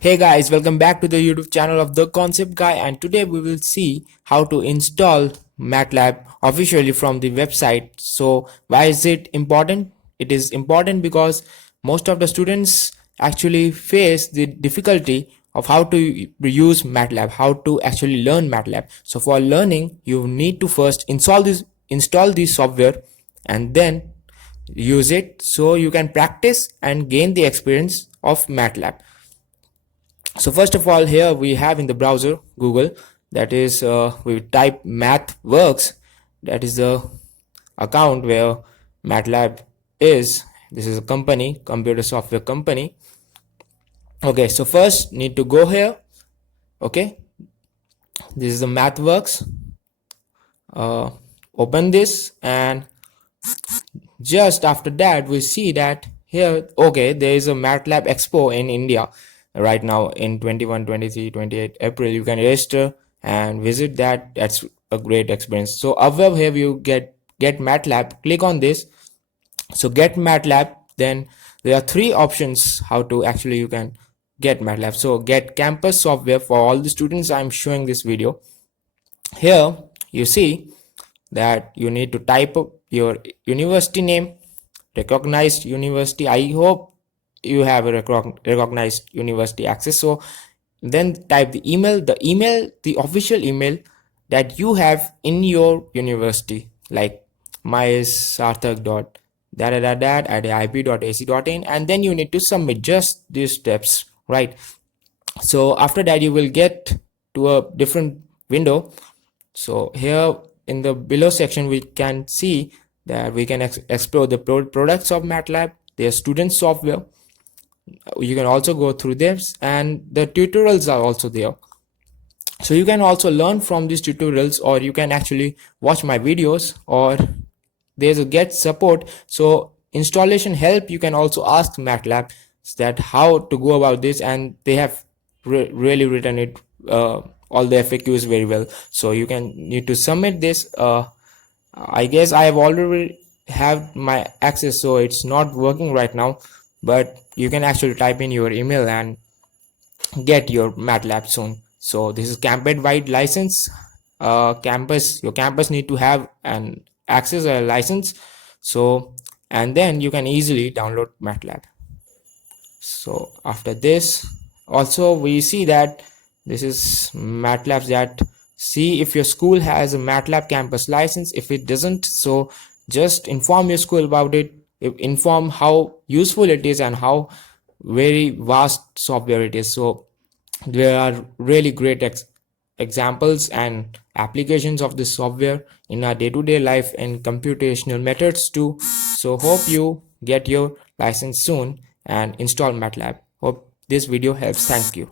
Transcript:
Hey guys, welcome back to the YouTube channel of The Concept Guy, and today we will see how to install MATLAB officially from the website. So why is it important? It is important because most of the students actually face the difficulty of how to use MATLAB, how to actually learn MATLAB. So for learning, you need to first install this software and then use it so you can practice and gain the experience of MATLAB. So first of all, here we have in the browser Google, that is we type MathWorks, that is the account where MATLAB is. This is a company, computer software company. Okay, so first need to go here. Okay, this is the MathWorks. Open this, and just after that we see that here, okay, there is a MATLAB Expo in India right now in 21, 23, 28 April. You can register and visit that. That's a great experience. So above here you get MATLAB. Click on this. So get MATLAB. Then there are three options how to actually you can get MATLAB. So get campus software for all the students. I'm showing this video. Here you see that you need to type up your university name, recognized university. I hope you have a recognized university access. So then type the email, the official email that you have in your university, like my is sarthak.dat@ip.ac.in, and then you need to submit just these steps, right? So after that you will get to a different window. So here in the below section we can see that we can explore the products of MATLAB, their student software. You can also go through this, and the tutorials are also there. So you can also learn from these tutorials, or you can actually watch my videos, or there's a get support. So installation help, you can also ask MATLAB that how to go about this, and they have really written it, all the FAQs very well. So you can need to submit this. I guess I have already have my access, so it's not working right now, but you can actually type in your email and get your MATLAB soon. So this is campus wide license. Your campus need to have an access or a license. So and then you can easily download MATLAB. So after this, also we see that this is MATLAB, that see if your school has a MATLAB campus license. If it doesn't, so just inform your school about it, inform how useful it is and how very vast software it is. So there are really great examples and applications of this software in our day-to-day life and computational methods too. So hope you get your license soon and install MATLAB. Hope this video helps. Thank you.